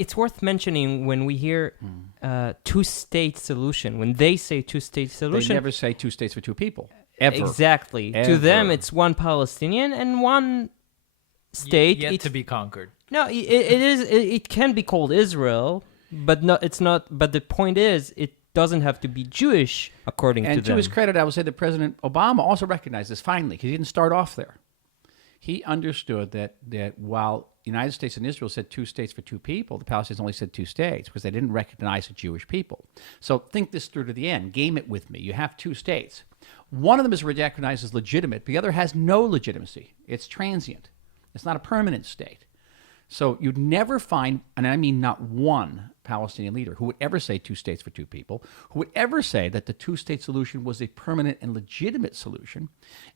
it's worth mentioning when we hear two-state solution. When they say two-state solution, They never say 2 states for 2 people. Ever. Exactly. Ever. To them, it's one Palestinian and one state. Yet to be conquered. No, it is. It can be called Israel, but no, it's not. But the point is, it doesn't have to be Jewish according to them. And to his credit, I will say that President Obama also recognized this finally, because he didn't start off there. He understood that while the United States and Israel said 2 states for 2 people, the Palestinians only said 2 states because they didn't recognize the Jewish people. So think this through to the end. Game it with me. You have 2 states. One of them is recognized as legitimate. The other has no legitimacy. It's transient. It's not a permanent state. So you'd never find, and I mean not one Palestinian leader who would ever say 2 states for 2 people, who would ever say that the 2-state solution was a permanent and legitimate solution.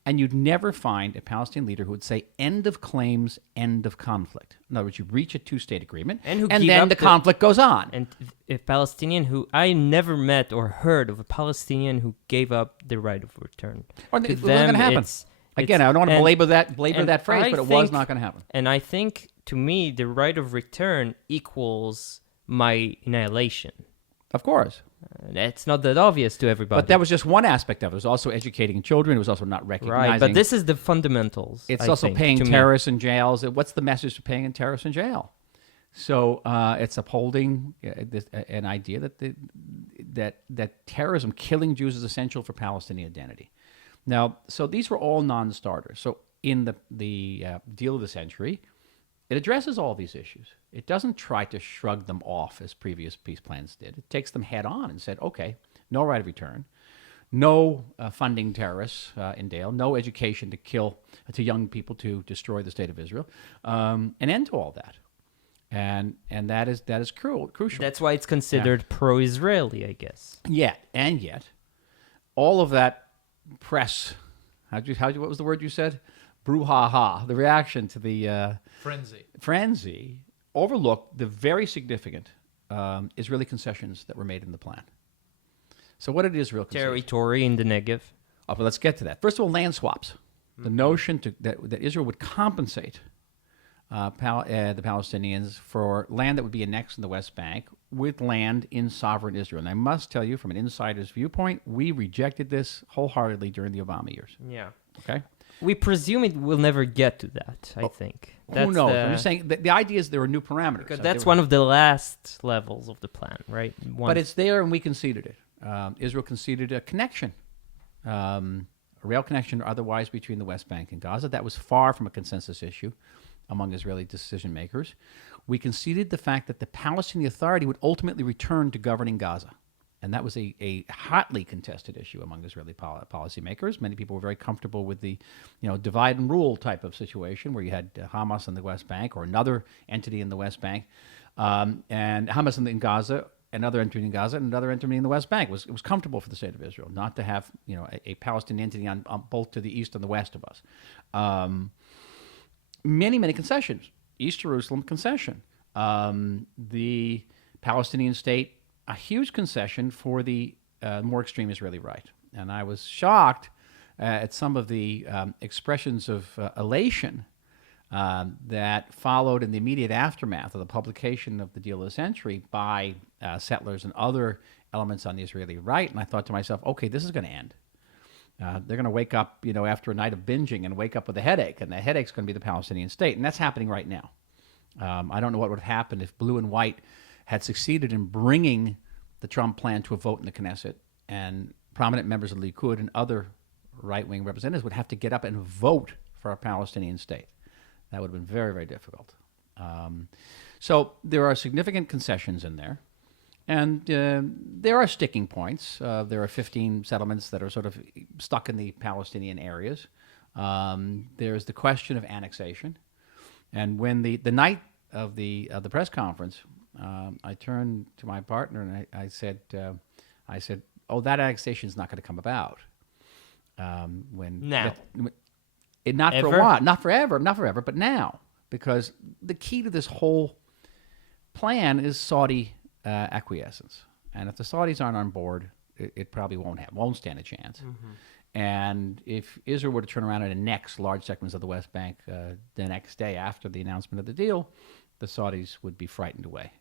And you'd never find a Palestinian leader who would say end of claims, end of conflict. In other words, you reach a 2-state agreement, And then the conflict goes on. And a Palestinian who I never met or heard of a Palestinian who gave up the right of return. Or To it wasn't going to happen. it's- Again, I don't want to belabor that phrase, I but it was think- not going to happen. And I think, to me, the right of return equals my annihilation. Of course. It's not that obvious to everybody. But that was just one aspect of it. It was also educating children. It was also not recognizing. right. But this is the fundamentals. It's I also think, paying to me. terrorists in jails. What's the message for paying in terrorists in jail? So it's upholding an idea that terrorism, killing Jews, is essential for Palestinian identity. Now, so these were all non-starters. So in the deal of the century, it addresses all these issues. It doesn't try to shrug them off as previous peace plans did. It takes them head on and said, okay, no right of return, no funding terrorists in Dale, no education to young people to destroy the state of Israel, an end to all that. And that is crucial. That's why it's considered pro-Israeli, I guess. Yet, all of that press, what was the word you said? Brouhaha, the reaction to the frenzy, overlooked the very significant Israeli concessions that were made in the plan. So what did Israel concede? Territory in the Negev. But let's get to that. First of all, land swaps. The notion that Israel would compensate the Palestinians for land that would be annexed in the West Bank with land in sovereign Israel. And I must tell you, from an insider's viewpoint, we rejected this wholeheartedly during the Obama years. Yeah. Okay? We presume it will never get to that, I think. Who knows? I'm just saying the idea is there are new parameters. Because that's one of the last levels of the plan, right? But it's there, and we conceded it. Israel conceded a connection, a rail connection or otherwise, between the West Bank and Gaza. That was far from a consensus issue among Israeli decision makers. We conceded the fact that the Palestinian Authority would ultimately return to governing Gaza. And that was a hotly contested issue among Israeli policymakers. Many people were very comfortable with the, divide and rule type of situation where you had Hamas in the West Bank or another entity in the West Bank, and Hamas in Gaza, another entity in Gaza, and another entity in the West Bank. It was comfortable for the state of Israel not to have a Palestinian entity on both to the east and the west of us. Many concessions. East Jerusalem concession. The Palestinian state, a huge concession for the more extreme Israeli right. And I was shocked at some of the expressions of elation that followed in the immediate aftermath of the publication of the deal of the century by settlers and other elements on the Israeli right. And I thought to myself, okay, this is going to end. They're going to wake up, after a night of binging and wake up with a headache, and the headache's going to be the Palestinian state. And that's happening right now. I don't know what would have happened if blue and white had succeeded in bringing the Trump plan to a vote in the Knesset, and prominent members of the Likud and other right-wing representatives would have to get up and vote for a Palestinian state. That would have been very, very difficult. So there are significant concessions in there. And there are sticking points. There are 15 settlements that are sort of stuck in the Palestinian areas. There's the question of annexation. And when the night of the press conference, I turned to my partner and I said, "Oh, that annexation is not going to come about." Now. Not for a while, not forever, but now, because the key to this whole plan is Saudi acquiescence, and if the Saudis aren't on board, it probably won't stand a chance. Mm-hmm. And if Israel were to turn around and annex large segments of the West Bank the next day after the announcement of the deal, the Saudis would be frightened away.